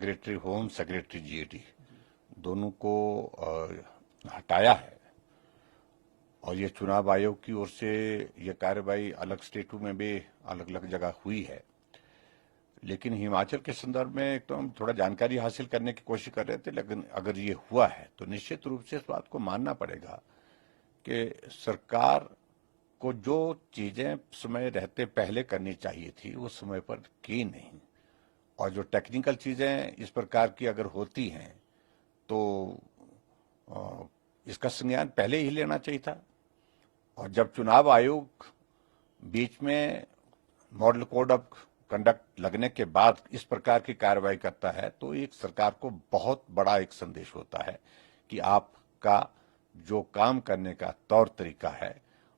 Secretary home, secretary GAD दोनों को हटाया है। और ये चुनाव आयोग की ओर से ये कार्रवाई अलग स्टेटों में भी अलग अलग जगह हुई है, लेकिन हिमाचल के संदर्भ में एक तो हम थोड़ा जानकारी हासिल करने की कोशिश कर रहे थे। लेकिन अगर ये हुआ है तो निश्चित रूप से इस बात को मानना पड़ेगा कि सरकार को जो चीजें समय रहते पहले करनी चाहिए थी वो समय पर की नहीं। और जो टेक्निकल चीजें इस प्रकार की अगर होती हैं तो इसका संज्ञान पहले ही लेना चाहिए था। और जब चुनाव आयोग बीच में मॉडल कोड ऑफ कंडक्ट लगने के बाद इस प्रकार की कार्रवाई करता है तो एक सरकार को बहुत बड़ा एक संदेश होता है कि आपका जो काम करने का तौर तरीका है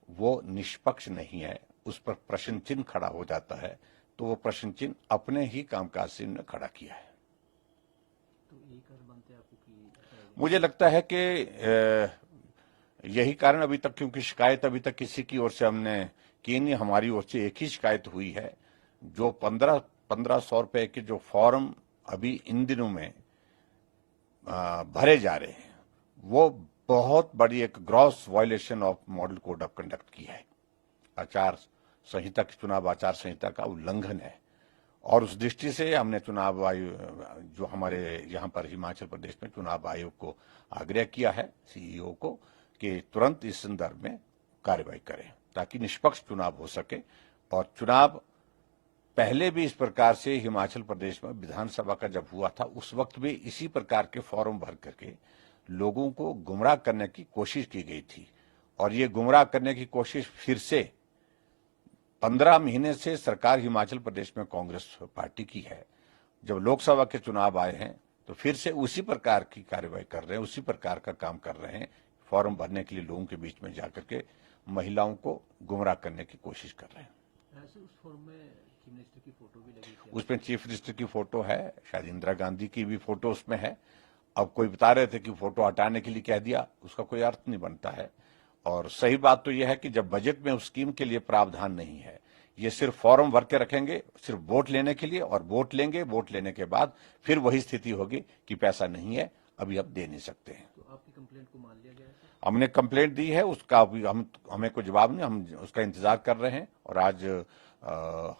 वो निष्पक्ष नहीं है, उस पर प्रश्न चिन्ह खड़ा हो जाता है। तो वो प्रश्न चिन्ह अपने ही कामकाज से ने खड़ा किया है। तो यही कारण बनते आपको कि मुझे लगता है कि यही कारण अभी तक, क्योंकि शिकायत अभी तक किसी की ओर से हमने की नहीं। हमारी ओर से एक ही शिकायत हुई है, जो 1500 रुपए के जो फॉर्म अभी इन दिनों में भरे जा रहे हैं वो बहुत बड़ी एक gross violation of model code of conduct की है। आचार संहिता, चुनाव आचार संहिता का उल्लंघन है। और उस दृष्टि से हमने चुनाव आयोग, जो हमारे यहाँ पर हिमाचल प्रदेश में चुनाव आयोग को आग्रह किया है, सीईओ को, कि तुरंत इस संदर्भ में कार्रवाई करें ताकि निष्पक्ष चुनाव हो सके। और चुनाव पहले भी इस प्रकार से हिमाचल प्रदेश में विधानसभा का जब हुआ था उस वक्त भी इसी प्रकार के फॉर्म भर करके लोगों को गुमराह करने की कोशिश की गई थी। और ये गुमराह करने की कोशिश फिर से 15 महीने से सरकार हिमाचल प्रदेश में कांग्रेस पार्टी की है। जब लोकसभा के चुनाव आए हैं तो फिर से उसी प्रकार की कार्रवाई कर रहे हैं, उसी प्रकार का काम कर रहे हैं। फॉर्म भरने के लिए लोगों के बीच में जाकर के महिलाओं को गुमराह करने की कोशिश कर रहे हैं। ऐसे उस फॉर्म में चीफ मिनिस्टर की फोटो भी लगी थी। उसमें चीफ मिनिस्टर की फोटो है, शायद इंदिरा गांधी की भी फोटो उसमें है। अब कोई बता रहे थे कि फोटो हटाने के लिए कह दिया, उसका कोई अर्थ नहीं बनता है। और सही बात तो यह है कि जब बजट में उस स्कीम के लिए प्रावधान नहीं है, ये सिर्फ फॉर्म भर के रखेंगे सिर्फ वोट लेने के लिए, और वोट लेंगे, वोट लेने के बाद फिर वही स्थिति होगी कि पैसा नहीं है, अभी आप दे नहीं सकते हैं। तो आपकी कंप्लेंट को मान लिया गया है? हमने कंप्लेंट दी है, उसका अभी हमें कोई जवाब नहीं, हम उसका इंतजार कर रहे हैं। और आज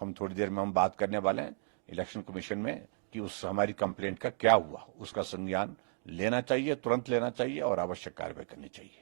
हम थोड़ी देर में हम बात करने वाले हैं इलेक्शन कमीशन में कि उस हमारी कंप्लेंट का क्या हुआ, उसका संज्ञान लेना चाहिए, तुरंत लेना चाहिए और आवश्यक कार्रवाई करनी चाहिए।